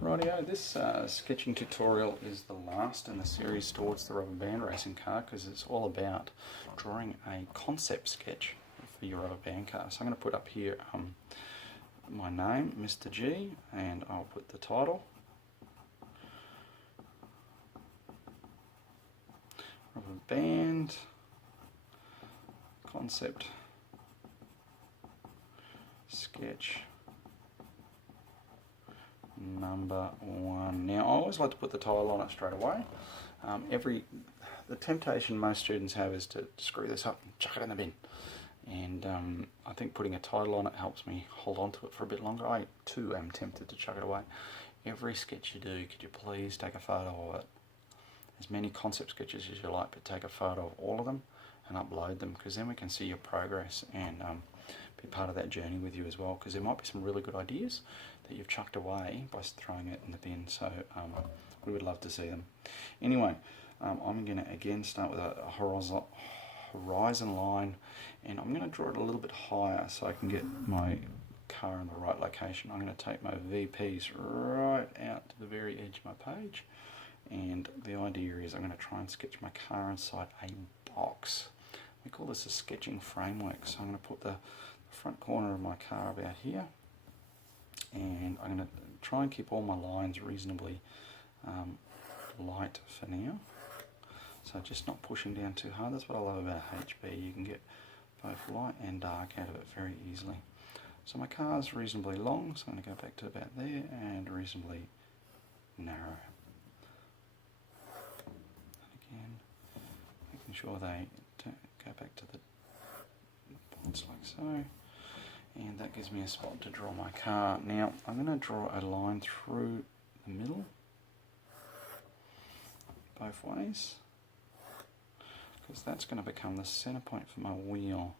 Rightio, this sketching tutorial is the last in the series towards the rubber band racing car because it's all about drawing a concept sketch for your rubber band car. So I'm going to put up here my name, Mr. G, and I'll put the title. Rubber band concept sketch number 1. Now I always like to put the title on it straight away. The temptation most students have is to screw this up and chuck it in the bin. And I think putting a title on it helps me hold on to it for a bit longer. I too am tempted to chuck it away. Every sketch you do, could you please take a photo of it? As many concept sketches as you like, but take a photo of all of them and upload them, because then we can see your progress and be part of that journey with you as well, because there might be some really good ideas that you've chucked away by throwing it in the bin. So we would love to see them. Anyway, I'm going to again start with a horizon line, and I'm going to draw it a little bit higher so I can get my car in the right location. I'm going to take my VPs right out to the very edge of my page, and the idea is I'm going to try and sketch my car inside a box. We call this a sketching framework. So I'm going to put the front corner of my car about here, and I'm going to try and keep all my lines reasonably light for now. So just not pushing down too hard. That's what I love about HB. You can get both light and dark out of it very easily. So my car's reasonably long, so I'm going to go back to about there, and reasonably narrow. And again, making sure they go back to the points like so. And that gives me a spot to draw my car. Now I'm going to draw a line through the middle, both ways, because that's going to become the center point for my wheel.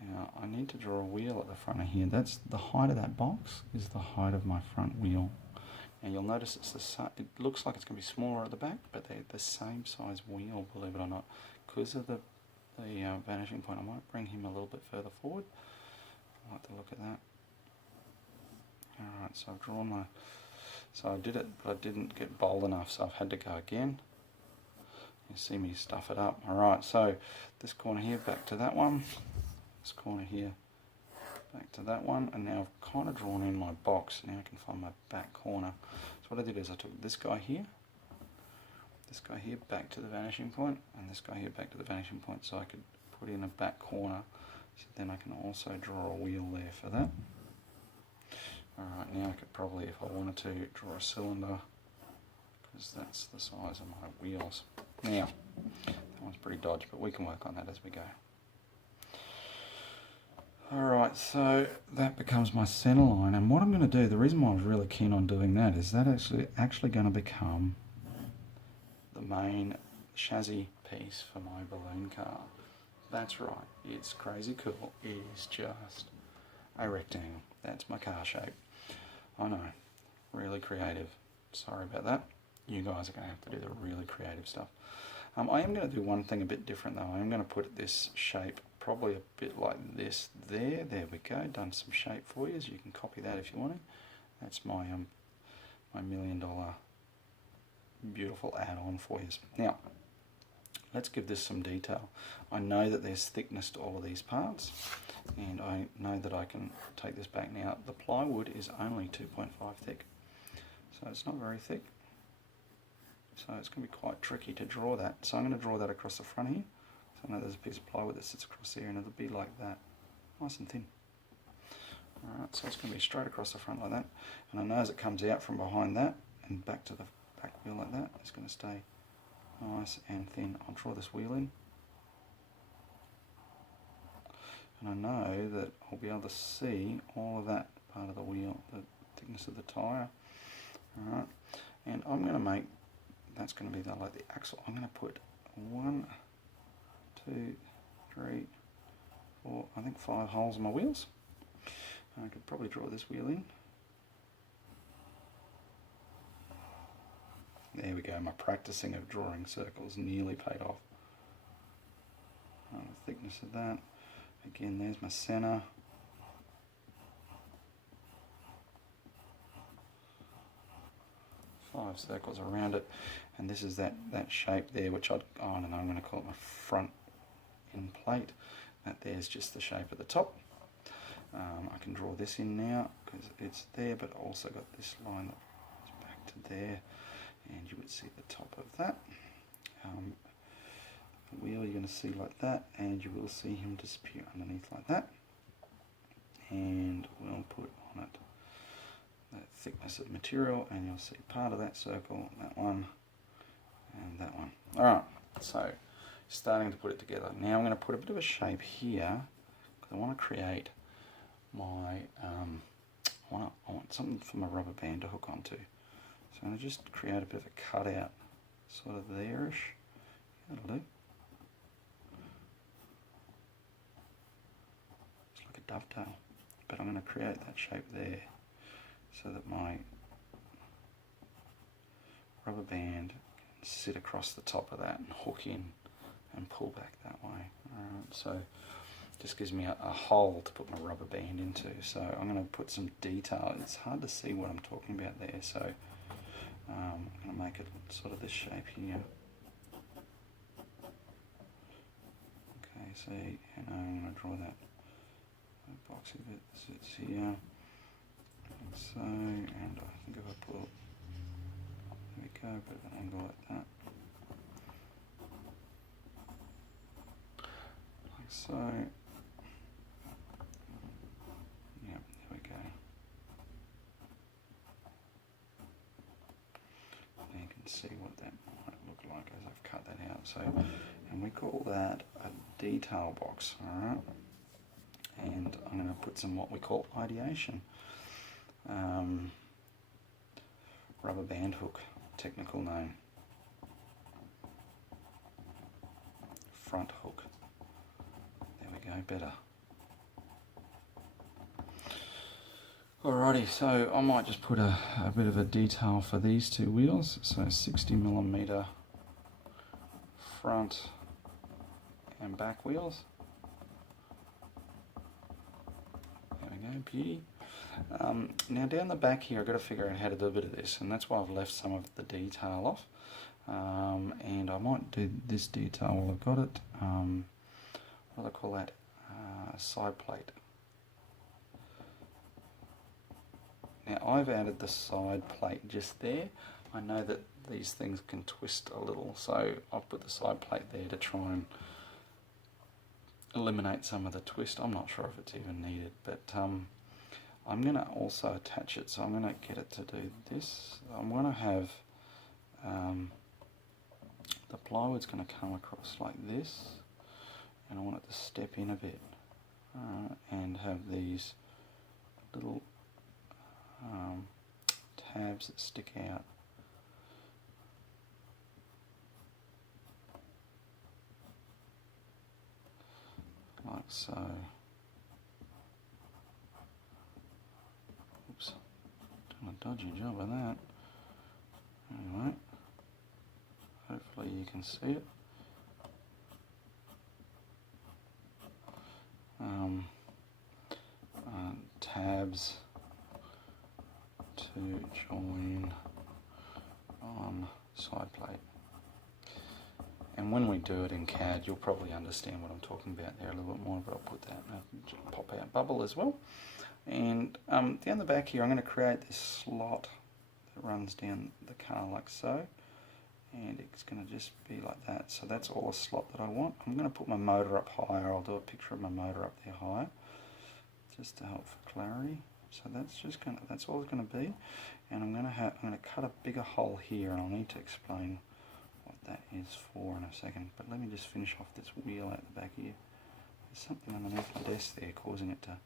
Now I need to draw a wheel at the front of here. That's the height of that box, is the height of my front wheel. Now you'll notice it looks like it's going to be smaller at the back, but they're the same size wheel, believe it or not. Because of the vanishing point, I might bring him a little bit further forward. I like to look at that. Alright, so I've drawn my... So I did it, but I didn't get bold enough, so I've had to go again. You see me stuff it up. Alright, so this corner here, back to that one. This corner here, back to that one. And now I've kind of drawn in my box. Now I can find my back corner. So what I did is I took this guy here, back to the vanishing point, and this guy here back to the vanishing point, so I could put in a back corner. So then I can also draw a wheel there for that. Alright, now I could probably, if I wanted to, draw a cylinder, because that's the size of my wheels. Now, that one's pretty dodgy, but we can work on that as we go. Alright, so that becomes my center line, and what I'm going to do, the reason why I was really keen on doing that is that actually going to become the main chassis piece for my balloon car. That's right, it's crazy cool. It is just a rectangle. That's my car shape. I know, really creative. Sorry about that. You guys are going to have to do the really creative stuff. I am going to do one thing a bit different though. I am going to put this shape probably a bit like this there. There we go. Done some shape for you, so you can copy that if you want to. That's my my $1 million beautiful add-on for you. Now, let's give this some detail. I know that there's thickness to all of these parts, and I know that I can take this back now. The plywood is only 2.5 thick, so it's not very thick. So it's going to be quite tricky to draw that. So I'm going to draw that across the front here. So I know there's a piece of plywood that sits across there, and it'll be like that, nice and thin. Alright, so it's going to be straight across the front like that. And I know as it comes out from behind that and back to the back wheel like that, it's going to stay nice and thin. I'll draw this wheel in, and I know that I'll be able to see all of that part of the wheel, the thickness of the tyre. Alright, and I'm going to make, that's going to be like the axle. I'm going to put 1, 2, 3, 4, I think 5 holes in my wheels. I could probably draw this wheel in. There we go, my practicing of drawing circles nearly paid off. The thickness of that. Again, there's my centre. 5 circles around it, and this is that shape there, which I don't know, I'm going to call it my front end plate. That there's just the shape at the top. I can draw this in now because it's there, but also got this line that goes back to there, and you would see the top of that. The wheel you're going to see like that, and you will see him disappear underneath like that. And we'll put on it that thickness of material, and you'll see part of that circle, that one, and that one. Alright, so starting to put it together. Now I'm going to put a bit of a shape here, because I want to create my, I want something for my rubber band to hook onto. So I'm going to just create a bit of a cutout, sort of there-ish. That'll do. It's like a dovetail, but I'm going to create that shape there so that my rubber band can sit across the top of that and hook in and pull back that way. Alright, so just gives me a hole to put my rubber band into. So I'm going to put some detail. It's hard to see what I'm talking about there, so I'm going to make it sort of this shape here. Okay, so I'm going to draw that boxy bit that sits here, like so, and I think if I pull, there we go, bit of an angle like that, like so. Yeah, there we go. Now you can see what that might look like as I've cut that out. So, and we call that a detail box, alright? And I'm going to put some what we call ideation. Rubber band hook, technical name. Front hook. There we go, better. Alrighty, so I might just put a bit of a detail for these two wheels. So 60mm front and back wheels. There we go, beauty. Now down the back here I've got to figure out how to do a bit of this, and that's why I've left some of the detail off. And I might do this detail while I've got it. What do I call that? Side plate. Now I've added the side plate just there. I know that these things can twist a little, so I've put the side plate there to try and eliminate some of the twist. I'm not sure if it's even needed, but I'm going to also attach it, so I'm going to get it to do this. I'm going to have the plywood's going to come across like this, and I want it to step in a bit and have these little tabs that stick out. Like so. Oops, doing a dodgy job of that. Anyway, hopefully you can see it. Tabs to join on side plate. And when we do it in CAD, you'll probably understand what I'm talking about there a little bit more, but I'll put that in a pop-out bubble as well. And down the back here, I'm going to create this slot that runs down the car like so. And it's going to just be like that. So that's all a slot that I want. I'm going to put my motor up higher. I'll do a picture of my motor up there higher, just to help for clarity. So that's all it's going to be. And I'm going to cut a bigger hole here, and I'll need to explain what that is for in a second. But let me just finish off this wheel at the back here. There's something underneath the desk there causing it to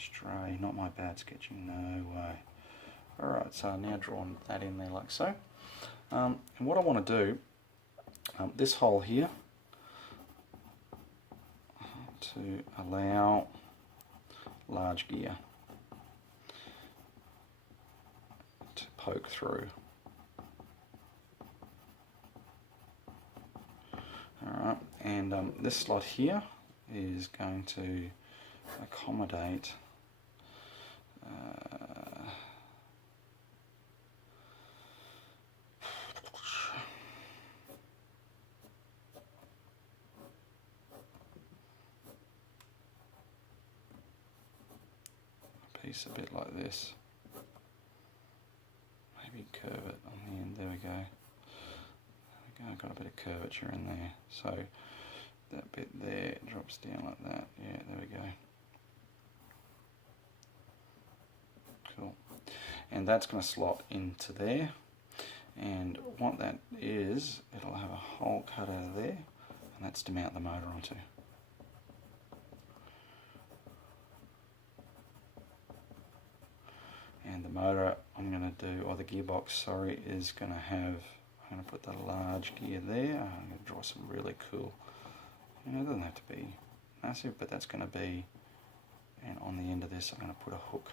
stray. Not my bad sketching, no way. Alright, so I've now drawn that in there like so. And what I want to do, this hole here, to allow large gear to poke through. Alright, and this slot here is going to accommodate piece a bit like this. Maybe curve it on the end. There we go. There we go. I've got a bit of curvature in there. So that bit there drops down like that. Yeah, there we go. Cool. And that's going to slot into there. And what that is, it'll have a hole cut out of there, and that's to mount the motor onto. And the motor I'm going to do, or the gearbox, sorry, is going to have, I'm going to put the large gear there. I'm going to draw some really cool, it doesn't have to be massive, but that's going to be, and on the end of this I'm going to put a hook.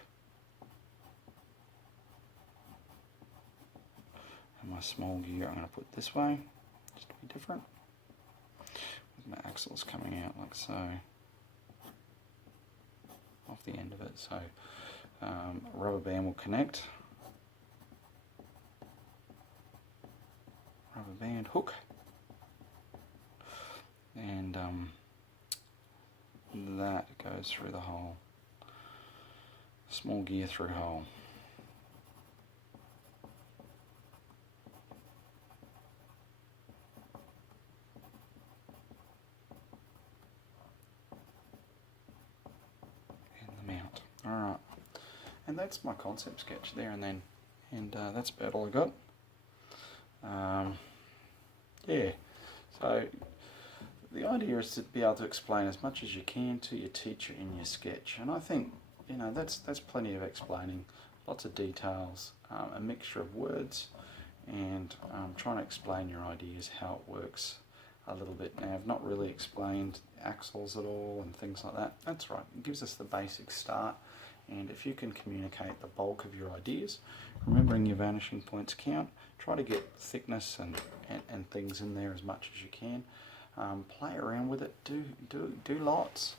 And my small gear I'm going to put this way, just to be different, with my axles coming out like so, off the end of it. So rubber band will connect, rubber band hook, and that goes through the hole, small gear through hole. Alright, and that's my concept sketch there and then, and that's about all I got. Yeah, so the idea is to be able to explain as much as you can to your teacher in your sketch, and I think, that's plenty of explaining, lots of details, a mixture of words, and trying to explain your ideas, how it works a little bit. Now, I've not really explained axles at all and things like that. That's right, it gives us the basic start, and if you can communicate the bulk of your ideas, remembering your vanishing points count, try to get thickness and things in there as much as you can. Play around with it, do lots,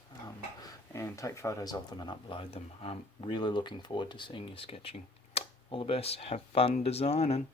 and take photos of them and upload them. I'm really looking forward to seeing you sketching. All the best, have fun designing.